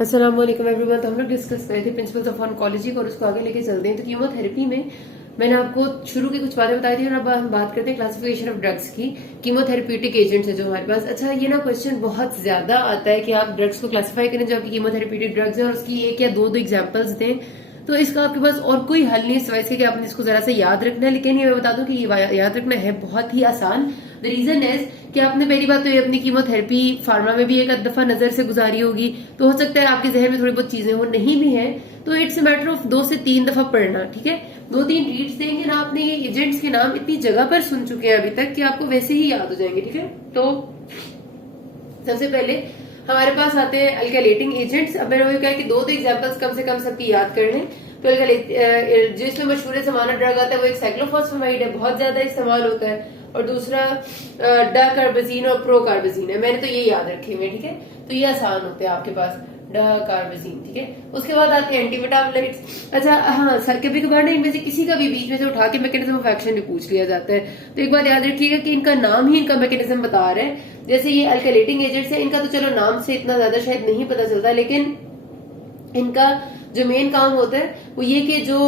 अस्सलाम वालेकुम एवरीवन। तो हम लोग डिस्कस कर रहे थे प्रिंसिपल्स ऑफ ऑन्कोलॉजी और उसको आगे लेके चलते हैं। तो कीमोथेरेपी में मैंने आपको शुरू की कुछ बातें बताई थी और अब हम बात करते हैं क्लासिफिकेशन ऑफ ड्रग्स की। कीमोथेरेप्यूटिक एजेंट्स है जो हमारे पास। अच्छा, ये ना क्वेश्चन बहुत ज्यादा आता है कि आप ड्रग्स को क्लासिफाई करें जो आपकी कीमोथेरेप्यूटिक ड्रग्स है और उसकी एक या दो एग्जाम्पल्स दें। तो इसका आपके पास और कोई हल नहीं सिवाय इसके कि आपने इसको जरा सा याद रखना है। लेकिन ये मैं बता दूं कि ये याद रखना है बहुत ही आसान। द रीजन इज कि आपने पहली बात तो ये अपनी कीमोथेरेपी फार्मा में भी एक दफा नजर से गुजारी होगी, तो हो सकता है आपके जहन में थोड़ी बहुत चीजें वो नहीं भी हैं, तो इट्स अ मैटर ऑफ 2 से 3 दफा पढ़ना। ठीक है, 2-3 रीड्स देंगे ना, आपने ये एजेंट्स के नाम इतनी जगह पर सुन चुके हैं अभी तक कि आपको वैसे ही याद हो जाएंगे। ठीक है, तो सबसे पहले हमारे पास आते हैं अल्काइलेटिंग एजेंट्स। अब मैंने वही कहा कि 2 एग्जाम्पल्स कम से कम सबकी याद कर लें। तो जो इसमें मशहूर समाना ड्रग आता है वो एक साइक्लोफॉस्फेमाइड है, बहुत ज्यादा इस्तेमाल होता है, और दूसरा डाकार्बेजिन और प्रोकार्बेजिन है। मैंने तो ये याद रखे हुए। ठीक है, तो ये आसान होते हैं आपके पास, डाकार्बेजिन। ठीक है, उसके बाद आते हैं एंटीमेटाबोलाइट्स। अच्छा हाँ, सर कभी कभार ना इनमें से किसी का भी बीच में से उठा के मैकेनिज्म ऑफ एक्शन भी पूछ लिया जाता है। तो एक बात याद रखिएगा कि इनका नाम ही इनका मैकेनिज्म बता रहा है। जैसे ये अल्काइलेटिंग एजेंट्स है, इनका तो चलो नाम से इतना ज्यादा शायद नहीं पता चलता, लेकिन इनका जो मेन काम होता है वो ये कि जो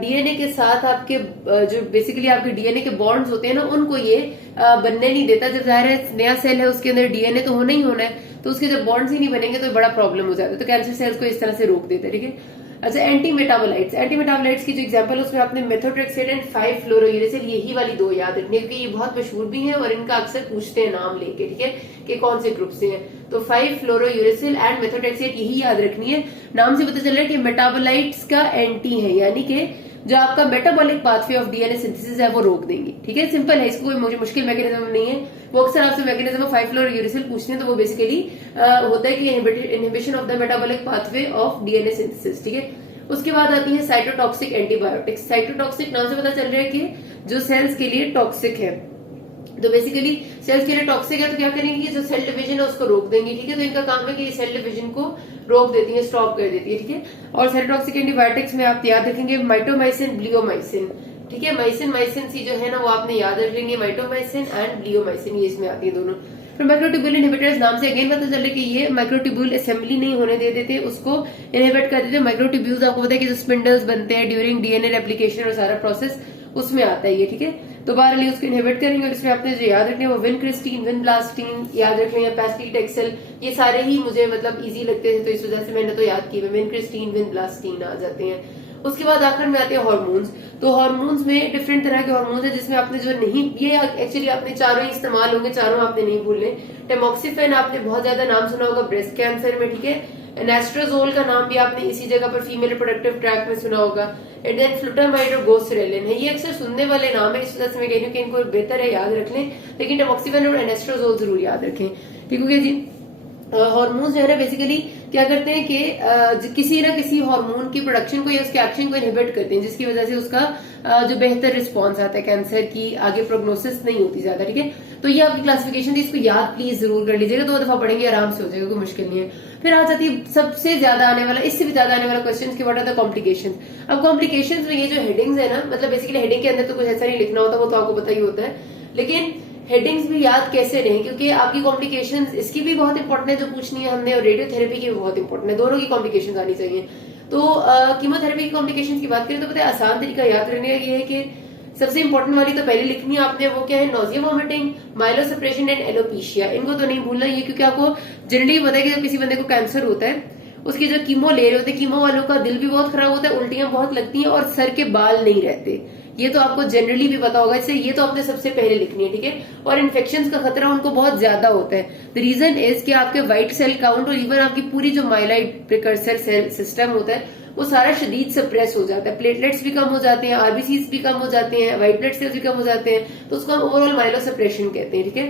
डीएनए के साथ आपके जो बेसिकली आपके डीएनए के बॉन्ड्स होते हैं ना, उनको ये बनने नहीं देता। जब जाहिर है नया सेल है उसके अंदर डीएनए तो होना ही होना है, तो उसके जब बॉन्ड्स ही नहीं बनेंगे तो बड़ा प्रॉब्लम हो जाता है। तो कैंसर सेल्स को इस तरह से रोक देता है। ठीक है, अच्छा एंटीमेटाबोलाइट्स की जो एग्जांपल है उसमें आपने मेथोट्रेक्सेट एंड 5-फ्लोरोयूरेसिल, यही वाली 2 याद रखनी है क्योंकि ये बहुत मशहूर भी है और इनका अक्सर पूछते हैं नाम लेके। ठीक है, कि कौन से ग्रुप से हैं। तो 5-फ्लोरोयूरेसिल एंड मेथोट्रेक्सेट यही याद रखनी है। नाम से पता चल रहा है कि मेटाबोलाइट्स का एंटी है, यानी कि जो आपका metabolic pathway of DNA synthesis है वो रोक देंगे। ठीक है, सिंपल है, इसको कोई मुश्किल मैकेनिज्म नहीं है। वो अक्सर आपसे मैकेनिज्म ऑफ 5-फ्लोरोयूरेसिल पूछते हैं, तो वो बेसिकली होता है कि inhibition of the metabolic pathway of DNA synthesis. ठीक है, उसके बाद आती है साइटोटॉक्सिक एंटीबायोटिक्स। साइटोटॉक्सिक नाम से पता चल रहा है कि जो सेल्स के लिए टॉक्सिक है, तो बेसिकली सेल्स के लिए टॉक्सिक है तो क्या करेंगे, जो सेल डिवीजन है उसको रोक देंगे। ठीक है, तो इनका काम है कि सेल डिवीजन को रोक देती है, स्टॉप कर देती है। ठीक है, और साइटोटॉक्सिक एंटीबायोटिक्स में आप याद रखेंगे माइटोमाइसिन, ब्लियोमाइसिन। ठीक है, माइसिन सी जो है ना वो आपने याद रखेंगे, माइटोमाइसिन एंड ब्लियोमाइसिन, ये इसमें आती है दोनों। फिर माइक्रोट्यूब्यूल इनहिबिटर्स, नाम से अगेन पता चल रहा है कि ये माइक्रोट्यूब्यूल असेंबली नहीं होने दे देते, उसको इनहिबिट कर देते। माइक्रोट्यूब्यूल्स आपको पता है कि जो स्पिंडल्स बनते हैं ड्यूरिंग डीएनए रेप्लिकेशन और सारा प्रोसेस उसमें आता है ये। ठीक है, तो बहरहाल उसको इनहिबिट करेंगे। और इसमें आपने जो याद रखने वो विनक्रिस्टीन, विनब्लास्टीन याद रखने, पैस्टिटेक्सेल, ये सारे ही मुझे मतलब इजी लगते थे तो इस वजह से मैंने तो याद किए। विनक्रिस्टीन, विनब्लास्टीन आ जाते हैं। उसके बाद आखिर में आते हैं हार्मोन्स। तो हार्मोन्स में डिफरेंट तरह के हार्मोन्स है जिसमें आपने जो नहीं, ये एक्चुअली आपने चारों ही इस्तेमाल होंगे, चारों आपने नहीं भूलने। टेमोक्सिफेन आपने बहुत ज्यादा नाम सुना होगा ब्रेस्ट कैंसर में। ठीक है, एनेस्ट्राजोल का नाम भी आपने इसी जगह पर फीमेल रिप्रोडक्टिव ट्रैक में सुना होगा। एंड देन फ्लूटामाइड और गोस्ट्रेलिन है, ये अक्सर सुनने वाले नाम है, इस वजह से मैं कह रही हूँ कि इनको बेहतर है याद रख लें, लेकिन टेमोक्सिफेन और एनेस्ट्राजोल जरूर याद रखें। ठीक है जी, हार्मोन्स जो है ना बेसिकली क्या करते हैं कि किसी ना किसी हार्मोन की प्रोडक्शन को या उसके एक्शन को इनहिबिट करते हैं, जिसकी वजह से उसका जो बेहतर रिस्पॉन्स आता है, कैंसर की आगे प्रोग्नोसिस नहीं होती ज्यादा। ठीक है, तो ये आपकी क्लासिफिकेशन थी, इसको याद प्लीज जरूर कर लीजिएगा, 2 दफा पढ़ेंगे आराम से हो जाएगा, कोई मुश्किल नहीं है। फिर आ जाती है सबसे ज्यादा आने वाला, इससे भी ज्यादा आने वाला क्वेश्चन की, व्हाट आर द कॉम्प्लिकेशन। अब कॉम्प्लिकेशन में ये जो हेडिंग्स है ना, मतलब बेसिकली हेडिंग के अंदर तो कुछ ऐसा नहीं लिखना होता, वो तो आपको पता ही होता है, लेकिन हेडिंग्स भी याद कैसे रहें, क्योंकि आपकी कॉम्प्लिकेशंस इसकी भी बहुत इंपॉर्टेंट है जो पूछनी है हमने, और रेडियोथेरेपी की भी बहुत इंपॉर्टेंट है, दोनों की कॉम्प्लिकेशंस आनी चाहिए। तो कीमोथेरेपी की कॉम्प्लिकेशंस की बात करें तो पता है आसान तरीका याद रखने का ये है कि सबसे इंपॉर्टेंट वाली तो पहले लिखनी है आपने, वो क्या है, नोजिया, वोमिटिंग, माइलोसप्रेशन एंड एलोपीशिया। इनको तो नहीं भूलना ये, क्योंकि आपको जनरली पता है कि जब किसी बंदे को कैंसर होता है उसके जो कीमो ले रहे होते हैं, कीमो वालों का दिल भी बहुत खराब होता है, उल्टियां बहुत लगती हैं और सर के बाल नहीं रहते, ये तो आपको जनरली भी पता होगा, इससे ये तो आपने सबसे पहले लिखनी है। ठीक है, और इन्फेक्शंस का खतरा उनको बहुत ज्यादा होता है। द रीजन इज कि आपके व्हाइट सेल काउंट और इवन आपकी पूरी जो माइलाइट प्रिकर्सर सेल सिस्टम होता है वो सारा शदीद सप्रेस हो जाता है, प्लेटलेट्स भी कम हो जाते हैं, आरबीसीज भी कम हो जाते हैं, व्हाइट ब्लड सेल्स भी कम हो जाते हैं, तो उसको हम ओवरऑल माइलोसप्रेशन कहते हैं। ठीक है,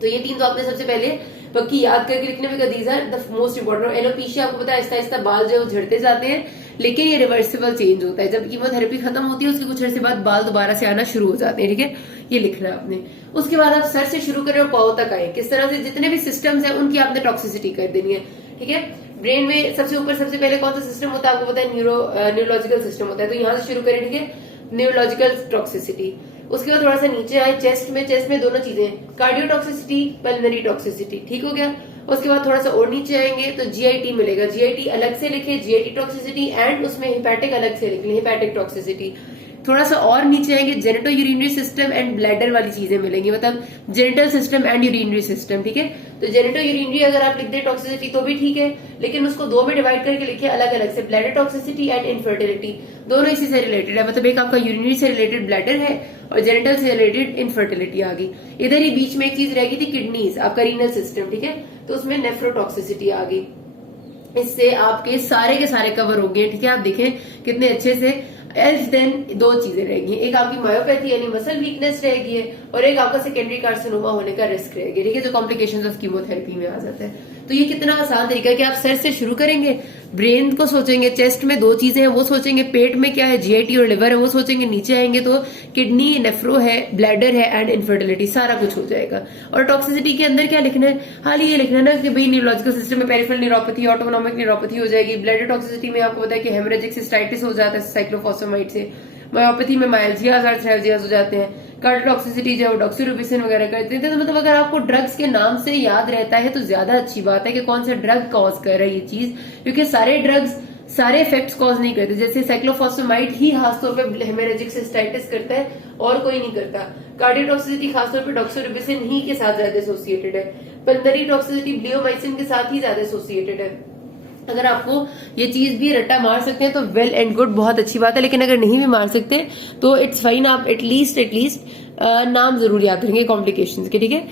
तो ये 3 तो आपने सबसे पहले पक्की याद करके लिखने में, these are the most important. Alopecia आपको पता है आहिस्ता आहिस्ता बाल जो झड़ते जाते हैं, लेकिन ये रिवर्सिबल चेंज होता है, जब कीमोथेरेपी खत्म होती है उसके कुछ अर्से बाद बाल दोबारा से आना शुरू हो जाते हैं। ठीक है, ये लिखना है आपने। उसके बाद आप सर से शुरू करें और पाओ तक आए, किस तरह से जितने भी सिस्टम्स हैं उनकी आपने टॉक्सिसिटी कर देनी है। ठीक है, ब्रेन में सबसे ऊपर सबसे पहले कौन सा सिस्टम होता है आपको पता है, न्यूरोलॉजिकल सिस्टम होता है, तो यहाँ से शुरू करें। ठीक है, न्यूरोलॉजिकल टॉक्सिसिटी। उसके बाद थोड़ा सा नीचे आए, चेस्ट में दोनों चीजें, कार्डियोटॉक्सिसिटी, पल्मोनरी टॉक्सिसिटी। ठीक हो गया, उसके बाद थोड़ा सा और नीचे आएंगे तो जीआईटी मिलेगा। जीआईटी अलग से लिखे, जीआईटी टॉक्सिसिटी, एंड उसमें हिपैटिक अलग से लिख लें, हिपैटिक टॉक्सिसिटी। थोड़ा सा और नीचे आएंगे genito urinary system and bladder वाली चीजें मिलेंगी, मतलब genital system and urinary system, ठीक है। तो जेनेटो यूरिनरी अगर आप लिख दें टॉक्सिसिटी तो भी ठीक है, लेकिन उसको दो में डिवाइड करके लिखिए अलग अलग से, ब्लैडर टॉक्सिसिटी एंड इनफर्टिलिटी, दोनों इसी से रिलेटेड है। मतलब एक आपका यूरिनरी से रिलेटेड ब्लैडर है और जेनिटल से रिलेटेड इनफर्टिलिटी आ गई। इधर ही बीच में एक चीज रह गई थी किडनीज, आपका रीनल सिस्टम, ठीक है, तो उसमें नेफ्रोटॉक्सिसिटी आ गई। इससे आपके सारे के सारे कवर हो गए, ठीक है। आप देखें कितने अच्छे से। एल्स देन दो चीजें रहेगी, एक आपकी मायोपैथी यानी मसल वीकनेस रहेगी है, और एक आपका सेकेंडरी कार्सिनोमा होने का रिस्क रहेगी, ठीक है, जो कॉम्प्लिकेशंस ऑफ कीमोथेरेपी में आ जाता है। तो ये कितना आसान तरीका है कि आप सर से शुरू करेंगे, ब्रेन को सोचेंगे, चेस्ट में दो चीजें हैं वो सोचेंगे, पेट में क्या है जीआईटी और लिवर है वो सोचेंगे, नीचे आएंगे तो किडनी, नेफ्रो है, ब्लैडर है एंड इनफर्टिलिटी, सारा कुछ हो जाएगा। और टॉक्सिसिटी के अंदर क्या लिखना है, हाल ये लिखना है ना कि भाई न्यूरोलॉजिकल सिस्टम में पेरिफेरल न्यूरोपैथी, ऑटोनॉमिक न्यूरोपैथी हो जाएगी। ब्लैडर टॉक्सिसिटी में आपको पता है कि हेमरेजिक सिस्टाइटिस हो जाता है साइक्लोफॉस्फेमाइड से। मायोपैथी में माइल्जियाज, आर्थराइजियाज हो जाते हैं। कार्डियोटॉक्सिसिटी जो डॉक्सीरूबिसिन वगैरह करते हैं। तो मतलब अगर आपको ड्रग्स के नाम से याद रहता है तो ज्यादा अच्छी बात है कि कौन सा ड्रग कॉज कर रहा है ये चीज, क्योंकि सारे ड्रग्स सारे इफेक्ट्स कॉज नहीं करते। जैसे साइक्लोफॉस्फेमाइड ही खासतौर पे हेमरेजिक सिस्टाइटिस करता है और कोई नहीं करता। कार्डियोटॉक्सिसिटी खासतौर पे डॉक्सीरूबिसिन ही के साथ ज्यादा एसोसिएटेड है। पल्मोनरी टॉक्सिसिटी ब्लियोमाइसिन के साथ ही ज्यादा एसोसिएटेड है। अगर आपको ये चीज भी रट्टा मार सकते हैं तो वेल एंड गुड, बहुत अच्छी बात है, लेकिन अगर नहीं भी मार सकते तो इट्स फाइन, आप एटलीस्ट नाम जरूर याद करेंगे कॉम्प्लिकेशंस के, ठीक है।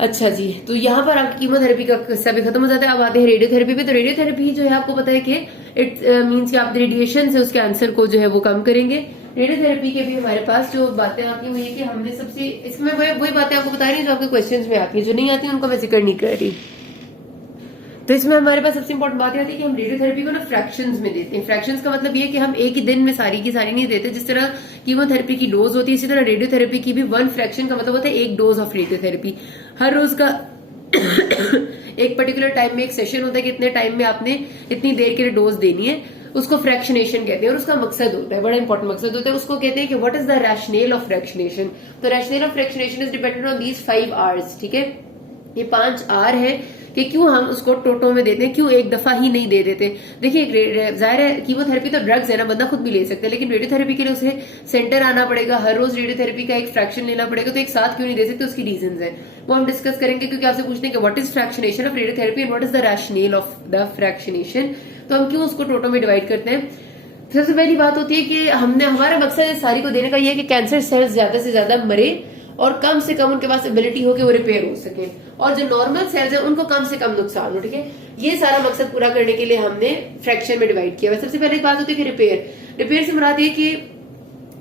अच्छा जी, तो यहाँ पर आपकी कीमोथेरेपी का किस्सा भी खत्म हो जाता है। अब आते हैं रेडियोथेरेपी पे। तो रेडियोथेरेपी जो है आपको पता है कि इट मीन्स कि आप रेडिएशन से उस कैंसर को जो है वो कम करेंगे। रेडियोथेरेपी के भी हमारे पास जो बातें आती हैं वो ये कि हमने सबसे इसमें वही बातें आपको बता रही हैं जो आपके क्वेश्चंस में आती है, जो नहीं आती उनका मैं जिक्र नहीं कर रही। तो इसमें हमारे पास सबसे इंपॉर्टेंट बात आती है कि हम रेडियोथेरेपी को ना फ्रैक्शंस में देते हैं। फ्रैक्शंस का मतलब ये है कि हम एक ही दिन में सारी की सारी नहीं देते। जिस तरह कीमोथेरेपी की डोज होती है इसी तरह रेडियोथेरेपी की भी वन फ्रैक्शन का मतलब होता है एक डोज ऑफ रेडियोथेरेपी। हर रोज का एक पर्टिकुलर टाइम में एक सेशन होता है कि इतने टाइम में आपने इतनी देर के लिए डोज देनी है, उसको फ्रैक्शनेशन कहते हैं। और उसका मकसद होता है, बड़ा इंपॉर्टेंट मकसद होता है, उसको कहते हैं कि what is the rationale of fractionation. तो rationale of fractionation is dependent on these 5 R's, ठीक है। ये 5 R है कि क्यों हम उसको टोटो में देते हैं, क्यों एक दफा ही नहीं दे देते। देखिए जाहिर है कीमोथेरेपी तो ड्रग्स है ना, बंदा खुद भी ले सकता है, लेकिन रेडियोथेरेपी के लिए उसे सेंटर आना पड़ेगा, हर रोज रेडियोथेरेपी का एक फ्रैक्शन लेना पड़ेगा। तो एक साथ क्यों नहीं दे सकते, उसकी रीजंस है, वो हम डिस्कस करेंगे, क्योंकि आपसे पूछने के what is fractionation of radiotherapy and what is the rationale of the fractionation. तो हम क्यों उसको टोटो में डिवाइड करते हैं। सबसे पहली बात होती है कि हमारा मकसद सारी को देने का यह है कि कैंसर सेल्स ज्यादा से ज्यादा मरे और कम से कम उनके पास एबिलिटी हो कि वो रिपेयर हो सके, और जो नॉर्मल सेल्स हैं उनको कम से कम नुकसान हो, ठीक है। ये सारा मकसद पूरा करने के लिए हमने फ्रैक्शन में डिवाइड किया है। सबसे पहले एक बात होती है कि रिपेयर से मुराद ये कि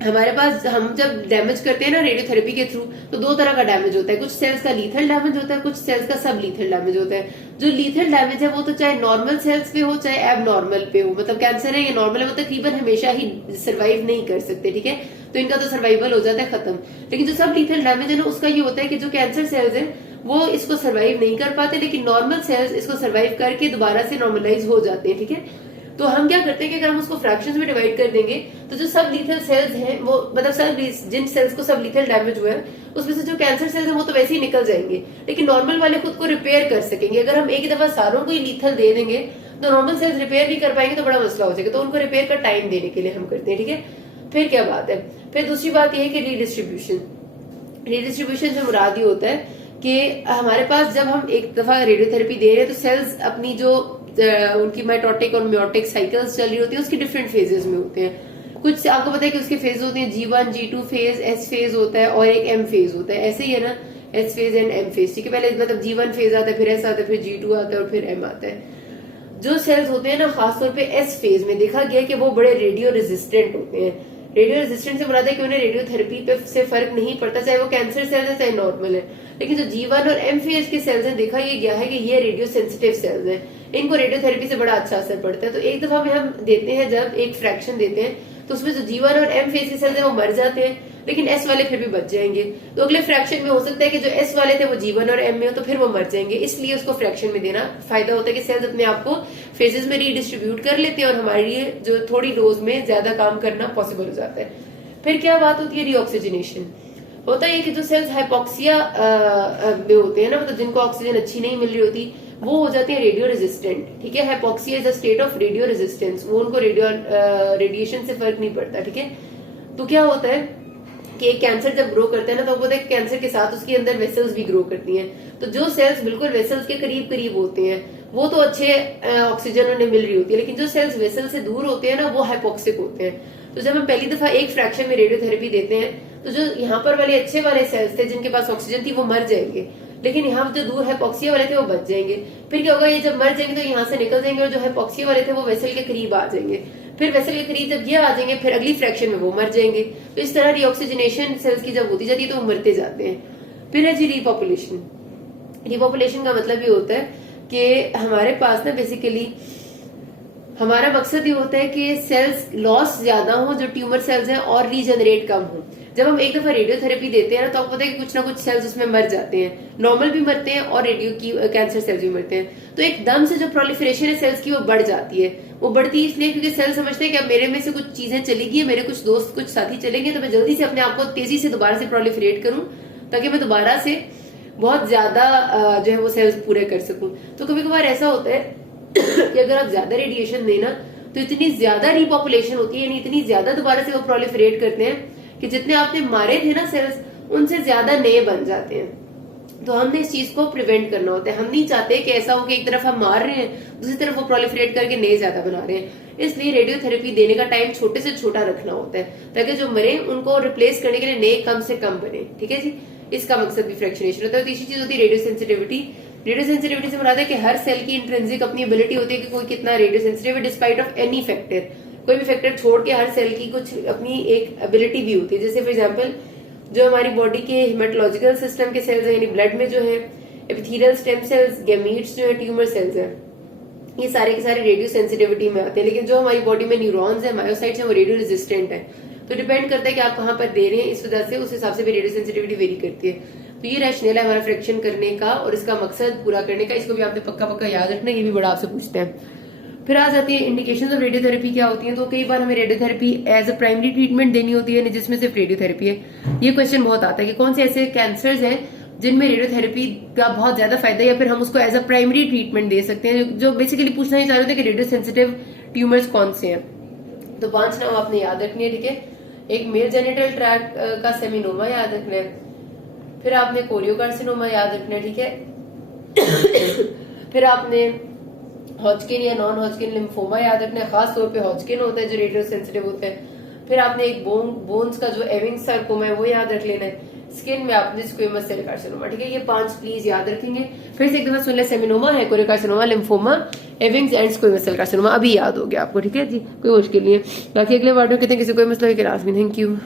हमारे पास हम जब डैमेज करते हैं ना रेडियोथेरेपी के थ्रू, तो दो तरह का डैमेज होता है। कुछ सेल्स का लीथल डैमेज होता है, कुछ सेल्स का सब लीथल डैमेज होता है। जो लीथल डैमेज है वो तो चाहे नॉर्मल सेल्स पे हो चाहे एब नॉर्मल पे हो, मतलब कैंसर है या नॉर्मल है वो तकरीबन हमेशा ही सर्वाइव नहीं कर सकते, ठीक है। तो इनका तो सर्वाइवल हो जाता है खत्म। लेकिन जो सब लीथल डैमेज है ना उसका ये होता है कि जो कैंसर सेल्स है वो इसको सर्वाइव नहीं कर पाते, लेकिन नॉर्मल सेल्स इसको सर्वाइव करके दोबारा से नॉर्मलाइज हो जाते हैं, ठीक है। तो हम क्या करते हैं कि अगर हम उसको फ्रैक्शंस में डिवाइड कर देंगे तो जो सब लीथल सेल्स हैं वो मतलब सब जिन सेल्स को सब लीथल डैमेज हुआ है उसमें से जो कैंसर सेल्स हैं वो तो वैसे ही निकल जाएंगे, लेकिन नॉर्मल वाले खुद को रिपेयर कर सकेंगे। अगर हम एक ही दफा सारों को ही लीथल दे देंगे तो नॉर्मल सेल्स रिपेयर नहीं कर पाएंगे तो बड़ा मसला हो जाएगा। तो उनको रिपेयर का टाइम देने के लिए हम करते हैं, ठीक है। फिर क्या बात है, फिर दूसरी बात यह है कि रीडिस्ट्रीब्यूशन से मुराद ये होता है कि हमारे पास जब हम एक दफा रेडियोथेरेपी दे रहे हैं तो सेल्स अपनी जो उनकी माइटोटिक और म्योटिक साइकिल्स चल रही होती है उसकी डिफरेंट फेजेस में होते हैं। कुछ आपको पता है कि उसके फेज होते हैं G1 G2 phase, S phase होता है और एक M फेज होता है। ऐसे ही है ना, S phase and M phase, ठीक है। पहले मतलब G1 फेज आता है, फिर S आता है, फिर G2 आता है और फिर M आता है। जो सेल्स होते हैं ना खासतौर पे S फेज में देखा गया कि वो बड़े रेडियो रेजिस्टेंट होते हैं। रेडियो रेजिस्टेंट से मुराद है कि उन्हें रेडियोथेरेपी पे से फर्क नहीं पड़ता, चाहे वो कैंसर सेल्स है चाहे नॉर्मल है। लेकिन जो G1 और M फेज के सेल्स हैं देखा ये गया है कि ये रेडियो सेंसिटिव सेल्स हैं, इनको रेडियोथेरेपी से बड़ा अच्छा असर पड़ता है। तो एक दफा में हम देते हैं जब एक फ्रैक्शन देते हैं तो उसमें जो G1 और M फेज के सेल्स हैं वो मर जाते हैं, लेकिन S वाले फिर भी बच जाएंगे। तो अगले फ्रैक्शन में हो सकता है कि जो S वाले थे वो G1 और M में हो तो फिर वो मर जाएंगे। इसलिए उसको फ्रैक्शन में देना फायदा होता है कि सेल्स अपने आप को फेजेस में रीडिस्ट्रीब्यूट कर लेते हैं और हमारे लिए जो थोड़ी डोज में ज्यादा काम करना पॉसिबल हो जाता है। फिर क्या बात होती है, रीऑक्सीजनेशन होता है कि जो सेल्स हाइपोक्सिया में होते हैं ना, मतलब जिनको ऑक्सीजन अच्छी नहीं मिल रही होती, वो हो जाते हैं रेडियो रेजिस्टेंट। ठीक है, hypoxia is a state of radio resistance, वो उनको रेडिएशन से फर्क नहीं पड़ता। ठीक है, तो क्या होता है कि एक कैंसर जब ग्रो करता है ना, तो वो कैंसर के साथ उसके अंदर वेसल्स भी ग्रो करती हैं। तो जो सेल्स बिल्कुल वेसल्स के करीब करीब होते हैं वो तो अच्छे ऑक्सीजन उन्हें मिल रही होती है, लेकिन जो सेल्स वेसल से दूर होते हैं ना वो हाइपोक्सिक होते हैं। तो जब हम पहली दफा एक फ्रैक्शन में रेडियोथेरेपी देते हैं तो जो यहाँ पर वाले अच्छे वाले सेल्स थे जिनके पास ऑक्सीजन थी वो मर जाएंगे, लेकिन यहाँ जो दूर हाइपोक्सिया वाले थे वो बच जाएंगे। फिर क्या होगा, ये जब मर जाएंगे तो यहाँ से निकल जाएंगे और जो हाइपोक्सिया वाले थे वो वेसल के करीब आ जाएंगे। फिर वेसल के करीब जब ये आ जाएंगे फिर अगली फ्रैक्शन में वो मर जाएंगे। तो इस तरह रिऑक्सीजनेशन सेल्स की जब होती जाती है तो वो मरते जाते हैं। फिर है जी रिपॉपुलेशन। रिपॉपुलेशन का मतलब ये होता है कि हमारे पास ना बेसिकली हमारा मकसद ये होता है कि सेल्स लॉस ज्यादा हो, जो ट्यूमर सेल्स हैं, और रीजनरेट कम हो। जब हम एक दफा रेडियोथेरेपी देते हैं ना तो आपको पता है कि कुछ ना कुछ सेल्स उसमें मर जाते हैं, नॉर्मल भी मरते हैं और रेडियो की कैंसर सेल्स भी मरते हैं। तो एकदम से जो प्रोलिफरेशन है सेल्स की वो बढ़ जाती है। वो बढ़ती है इसलिए क्योंकि सेल समझते हैं कि अब मेरे में से कुछ चीजें चली गई, मेरे कुछ दोस्त कुछ साथी चलेंगे, तो मैं जल्दी से अपने आप को तेजी से दोबारा से प्रोलिफरेट करूं ताकि मैं दोबारा से बहुत ज्यादा जो है वो सेल्स पूरे कर सकूं। तो कभी कभार ऐसा होता है कि अगर आप ज्यादा रेडिएशन देना तो इतनी ज्यादा रिपॉपुलेशन होती है, यानी इतनी ज्यादा दोबारा से वो प्रोलिफरेट करते हैं कि जितने आपने मारे थे ना सेल्स उनसे ज्यादा नए बन जाते हैं। तो हमने इस चीज को प्रिवेंट करना होता है। हम नहीं चाहते कि ऐसा हो कि एक तरफ हम मार रहे हैं दूसरी तरफ वो प्रोलिफरेट करके नए ज्यादा बना रहे हैं। इसलिए रेडियोथेरेपी देने का टाइम छोटे से छोटा रखना होता है ताकि जो मरे उनको रिप्लेस करने के लिए नए कम से कम बने। ठीक है जी, इसका मकसद भी फ्रैक्शनेशन होता है। तीसरी चीज होती है रेडियो सेंसिटिविटी। रेडियो सेंसिटिविटी से मुराद है कि हर सेल की इंट्रिंसिक अपनी एबिलिटी होती है कि कोई कितना रेडियो सेंसिटिव है डिस्पाइट ऑफ एनी फैक्टर। कोई भी फैक्टर छोड़ के हर सेल की कुछ अपनी एक एबिलिटी भी होती है। जैसे फॉर एग्जांपल जो हमारी बॉडी के हिमेटोलॉजिकल सिस्टम के सेल्स हैं, यानी ब्लड में जो है एपिथेलियल स्टेम सेल्स, गैमीट्स जो है, ट्यूमर सेल्स हैं, ये सारे के सारे रेडियो सेंसिटिविटी में आते हैं। लेकिन जो हमारी बॉडी में न्यूरॉन्स है, मायोसाइट्स हैं, वो रेडियो रेजिस्टेंट है। तो डिपेंड करता है कि आप कहाँ पर दे रहे हैं, इस वजह से उस हिसाब से भी रेडियो सेंसिटिविटी वेरी करती है। तो ये रैशनल है हमारा फ्रैक्शन करने का और इसका मकसद पूरा करने का। इसको भी आपने पक्का पक्का याद रखना, ये भी बड़ा आपसे पूछते हैं। फिर आ जाती है इंडिकेशंस ऑफ रेडियोथेरेपी क्या होती हैं। तो कई बार हमें radiotherapy as a primary treatment देनी होती है जिसमें सिर्फ रेडियोथेरेपी है। ये क्वेश्चन बहुत आता है कि कौन से ऐसे कैंसर्स हैं जिनमें रेडियोथेरेपी का बहुत ज्यादा फायदा है या फिर हम उसको एज अ प्राइमरी ट्रीटमेंट दे सकते हैं। जो बेसिकली पूछना ही चाह रहे थे कि रेडियो सेंसिटिव ट्यूमर्स कौन से हैं। तो 5 नाम आपने याद रखनी है। ठीक है, एक मेल जेनिटल ट्रैक्ट का सेमिनोमा याद रखना है। फिर आपने कोरियोकार्सिनोमा याद रखना है। ठीक है, फिर आपने हॉजकिन या नॉन हॉजकिन लिम्फोमा याद रखना है। खास तौर पे हॉजकिन होता है जो रेडियो सेंसिटिव होता है। फिर आपने एक बोन्स का जो एविंग्स सार्कोमा है वो याद रख लेना है। स्किन में आपने स्क्वेमस सेल कार्सिनोमा। ठीक है, ये 5 प्लीज याद रखेंगे। फिर से एक दफा सुन ले, सेमिनोमा है, choriocarcinoma, lymphoma, Ewing's and squamous cell carcinoma. अभी याद हो गया आपको। ठीक है जी, कोई मुश्किल नहीं है। बाकी अगले वार्ड में कहते हैं किसी कोई मसला हो, थैंक यू।